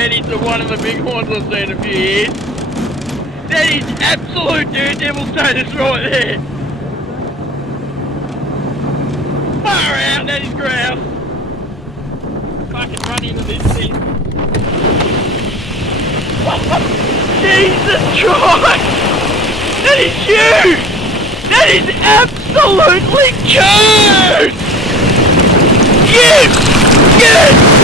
That is the one of the big horns I've seen in a few years. That is absolute daredevil status right there. Far out, that is grouse. Fucking run into this thing. Jesus Christ! That is huge! That is absolutely huge! Yes! Yes!